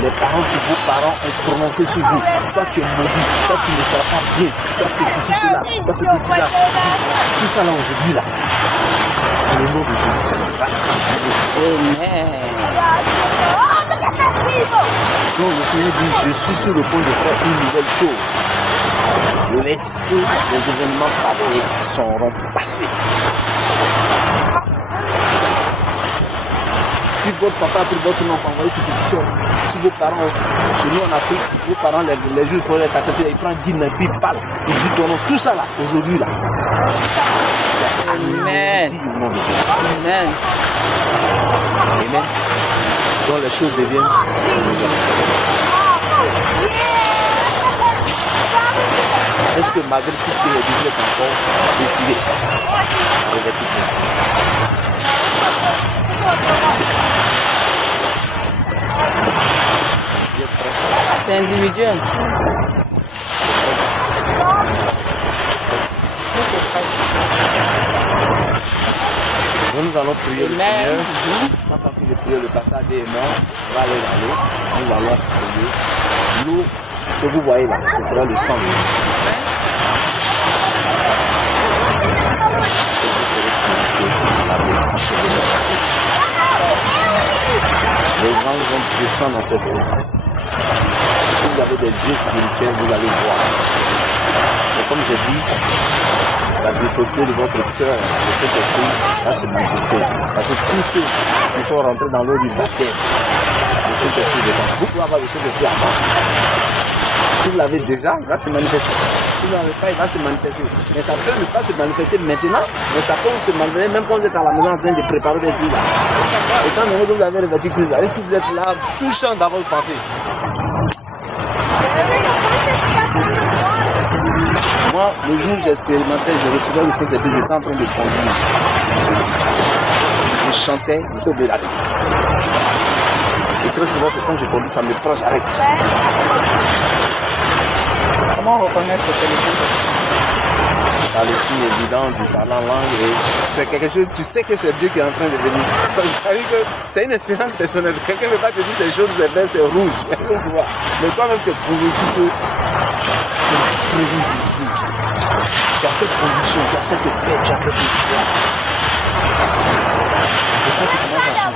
les paroles que vos parents ont prononcées sur vous. Toi tu es maudit, toi tu ne seras pas bien, toi tu es ceci, cela, toi tu es tout ça. Tout ça là aujourd'hui là. Dans le nom de Jésus, ça sera annulé. Amen. Donc le Seigneur dit, je suis sur le point de faire une nouvelle chose. Le laisser les événements passés seront passés. Si votre papa a pris votre nom pour envoyer sur quelque chose, si vos parents, chez nous en Afrique, vos parents, les jours, il faut les sacrifier, ils prennent guide et puis ils parlent. Ils disent ton nom, tout ça là, aujourd'hui là. C'est Amen. au nom de Jésus. Amen. Amen. Donc les choses deviennent nouvelles. Est-ce que malgré tout ce que les Dieu est encore décidé avec tout ça? C'est individuel. Nous allons prier le Seigneur. Quand on finit de prier, le passage des morts, on va aller dans l'eau. Nous allons prier. L'eau que vous voyez là, ce sera le sang de Jésus. Les anges vont descendre dans cette eau. Si vous avez des dieux spirituels, vous allez voir. Mais comme j'ai dit, la disposition de votre cœur, de cet esprit, va se manifester. Parce que tous ceux qui sont rentrés dans l'eau du baptême, de cet esprit de sang, vous pouvez avoir de cet esprit avant. Si vous l'avez déjà, il va se manifester. Si vous n'avez pas, il va se manifester. Mais ça peut ne pas se manifester maintenant, mais ça peut se manifester même quand vous êtes à la maison en train de préparer les trucs là. Étant donné que vous avez revêtu Christ là, et que vous êtes là, touchant dans votre pensée. Moi, le jour où j'ai expérimenté, je recevais le Saint-Esprit, j'étais en train de conduire. Je chantais, je peux la vie. Et très souvent, c'est quand je conduis, ça me prend, j'arrête. Comment reconnaître que c'est le Saint-Esprit? Par les signes évidents du parlant en langue, et c'est quelque chose, tu sais que c'est Dieu qui est en train de venir. Ça veut dire que c'est une expérience personnelle. Quelqu'un ne va pas te dire ces choses, c'est vert, c'est rouge. Mais toi-même, tu es convaincu que c'est prévu du Dieu. Tu as cette conviction, tu as cette paix, tu as cette foi. Et quand tu commences à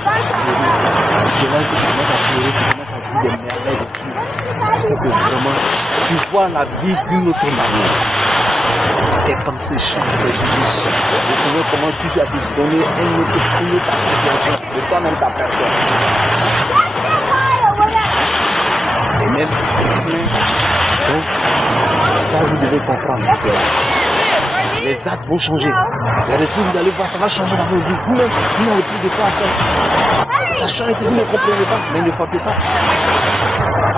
pleurer, tu commences à vivre des merveilles de Dieu. Tu sais que vraiment, tu vois la vie d'une autre manière. Tes pensées changent, tes idées changent. Le Seigneur commence toujours à te donner une autre appréciation de toi-même, ta personne. Amen. Donc, ça vous devez comprendre. Les actes vont changer. Les retours, vous allez voir, ça va changer dans votre vie. Vous-même, vous n'avez plus de quoi à faire. Ça change que vous ne comprenez pas, mais ne forcez pas.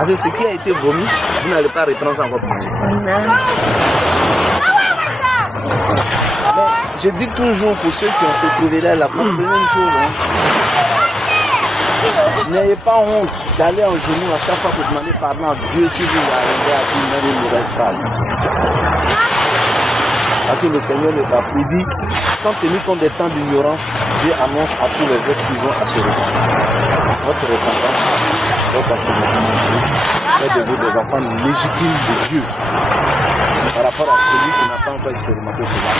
Avec ce qui a été vomi, vous n'allez pas reprendre ça en votre vie. Mais je dis toujours pour ceux qui ont se trouvé là, la première chose, n'ayez pas honte d'aller en genoux à chaque fois que vous demandez pardon à Dieu si vous arrivez à finir une mauvaise phrase. Parce que le Seigneur ne va plus dire, sans tenir compte des temps d'ignorance, Dieu annonce à tous les êtres vivants à se repentir. Votre repentance, votre assainissement, fait de vous des enfants légitimes de Dieu. Par rapport à celui qui n'a pas encore expérimenté cela,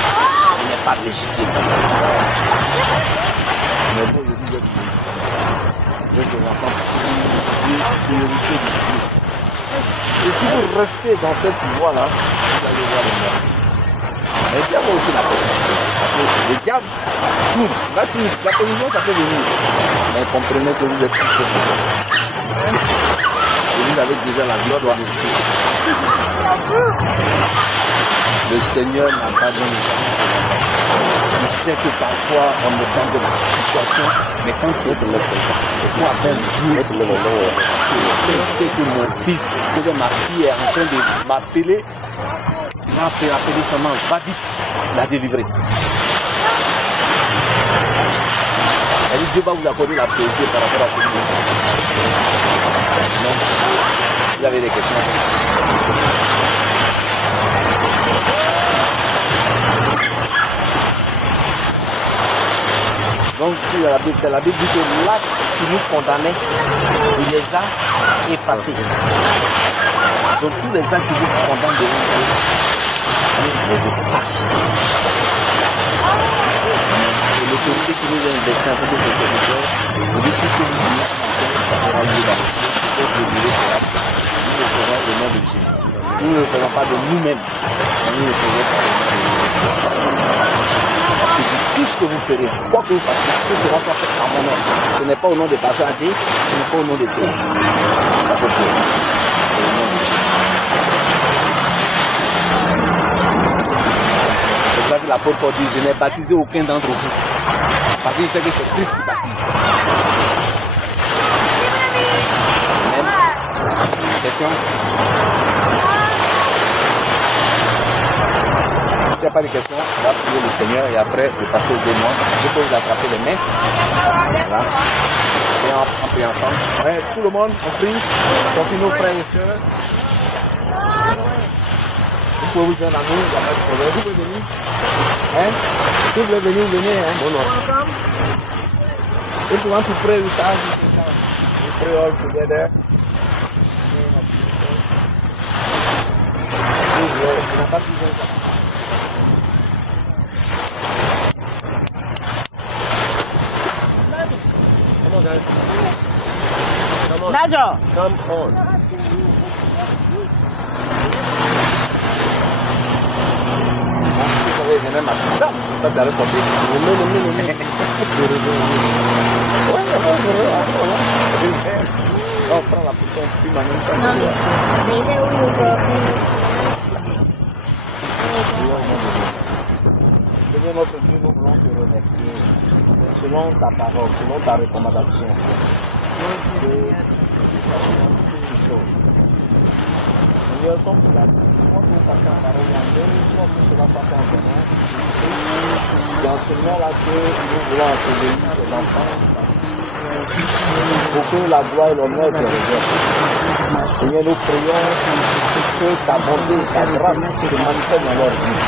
il n'est pas légitime. Mais vous, je dis, vous êtes des enfants priorité de Dieu. Et si vous restez dans cette voie-là, vous allez voir le monde. Mais le diable a aussi la paix. Parce que le diable tourne. La collision, ça peut venir. Mais comprenez que vous êtes tous sautés. Et vous avez déjà la gloire de Christ. Le Seigneur n'a pas donné ça. Il sait que parfois on est dans de la situation, mais quand tu es de l'autre côté, et toi même Dieu est de l'autre côté, que mon fils, que ma fille est en train de m'appeler, m'a appelé comment, va vite la délivrer. Et Dieu va vous accorder la priorité par rapport à ce que non. Vous avez des questions? Donc, si la Bible dit que l'acte qui nous condamnaient, il les a effacés. Donc tous les actes qui vous condamnent devant Dieu, il les efface. Et l'autorité qui nous a investi en tant que serviteurs, vous dites tout ce que vous dites, ça fera lieu dans le ciel, ce que vous direz sera fait. Nous le ferons au nom de Jésus. Nous ne le ferons pas de nous-mêmes, mais nous le ferons par le nom de Jésus. Parce que tout ce que vous ferez, quoi que vous fassiez, tout sera fait en mon nom. Ce n'est pas au nom des pasteurs athées, ce n'est pas au nom des pauvres. Parce que c'est au nom de Jésus. C'est pour ça que l'apôtre Paul dit, je n'ai baptisé aucun d'entre vous. Parce que je sais que c'est Christ qui baptise. Amen. Question? Si il n'y a pas de questions, on va prier le Seigneur et après le passer au démon. Je peux vous attraper les mains. Voilà. Et on prie ensemble. Ouais, tout le monde, on prie. Confie nos frères et sœurs. Vous pouvez vous joindre à nous, il n'y a pas de problème. Vous pouvez venir. Hein? Si vous voulez venir, venez. Hein? Bon, non. If you want to pray with us, you can come. We pray all together. Tu n'as pas besoin de ça. Come on, guys. Come on. Nigel. Come on. Je n'ai même assis. Ça t'arrête pas. On prend la bouteille, puis maintenant. Seigneur notre Dieu, nous voulons te remercier selon ta parole, selon ta recommandation. De toutes les choses. Seigneur, comme tu l'as dit, quand nous passons en parole en Dieu, comme que cela passe en commun, c'est en ce moment-là que nous voulons enseigner les enfants pour que la gloire et l'honneur te reviennent. Seigneur, nous prions que ta bonté, ta grâce se manifeste dans leur vie.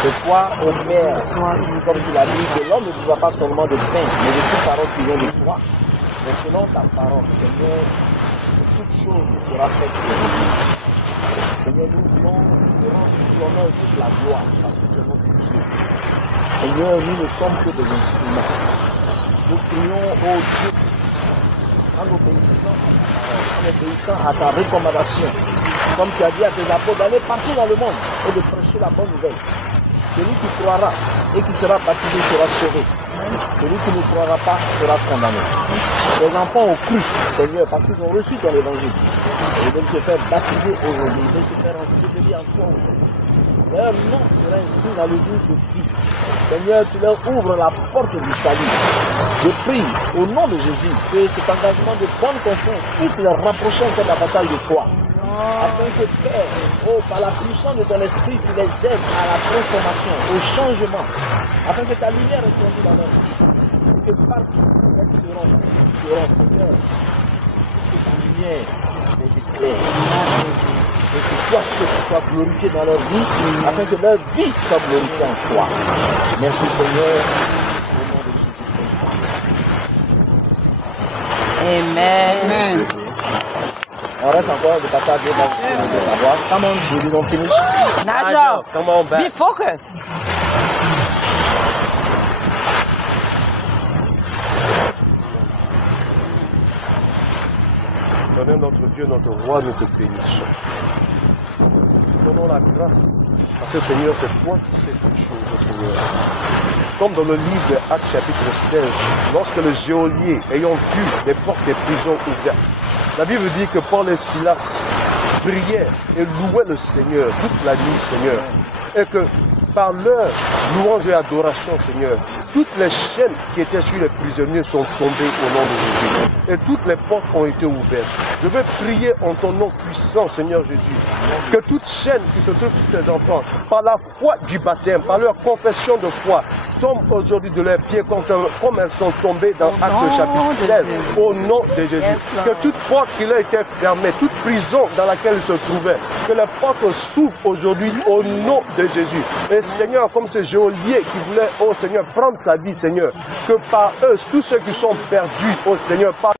C'est toi, ô Père, comme tu l'as dit, que l'homme ne vivra pas seulement de pain, mais de toute parole qui vient de toi. Mais selon ta parole, Seigneur, toute chose sera faite aujourd'hui. Seigneur, nous voulons te rendre toute l'honneur et toute la gloire, parce que tu es notre Dieu. Seigneur, nous ne sommes que des instruments. Nous prions au Dieu en obéissant à ta recommandation. Comme tu as dit à tes apôtres, d'aller partout dans le monde et de prêcher la bonne nouvelle. Celui qui croira et qui sera baptisé sera sauvé. Celui qui ne croira pas sera condamné. Les enfants ont cru, Seigneur, parce qu'ils ont reçu ton évangile. Ils veulent se faire baptiser aujourd'hui, ils veulent se faire ensevelir en toi aujourd'hui. Leur nom sera inscrit dans le livre de vie. Seigneur, tu leur ouvres la porte du salut. Je prie au nom de Jésus que cet engagement de bonne conscience puisse leur rapprocher encore de la bataille de toi. Afin que Père, par la puissance de ton esprit, tu les aides à la transformation, au changement, afin que ta lumière resplendisse dans leur vie. Que partout où elles seront, Seigneur, que ta lumière les éclaire. Et que toi seul tu sois glorifié dans leur vie, afin que leur vie soit glorifiée en toi. Merci Seigneur, au nom de Jésus-Christ. Amen. On reste encore de passer à Dieu de savoir. Come on, we don't finish. Nigel, come on back. be focused. Seigneur notre Dieu, notre roi, nous te bénissons. Donnons la grâce. Parce que Seigneur, c'est toi qui sais toutes choses, Seigneur. Comme dans le livre de Actes chapitre 16, lorsque le geôlier, ayant vu les portes des prisons ouvertes, la Bible dit que Paul et Silas priaient et louaient le Seigneur toute la nuit, Seigneur. Et que par leur louange et adoration, Seigneur, toutes les chaînes qui étaient sur les prisonniers sont tombées au nom de Jésus. Et toutes les portes ont été ouvertes. Je veux prier en ton nom puissant, Seigneur Jésus, que toute chaîne qui se trouve sur tes enfants, par la foi du baptême, par leur confession de foi, tombent aujourd'hui de leurs pieds comme elles sont tombées dans Actes chapitre 16, au nom de Jésus. Que toute porte qui leur était fermée, toute prison dans laquelle ils se trouvaient, que les portes s'ouvrent aujourd'hui au nom de Jésus. Et Seigneur, comme ce geôlier qui voulait, oh Seigneur, prendre sa vie, Seigneur, que par eux, tous ceux qui sont perdus, oh Seigneur, par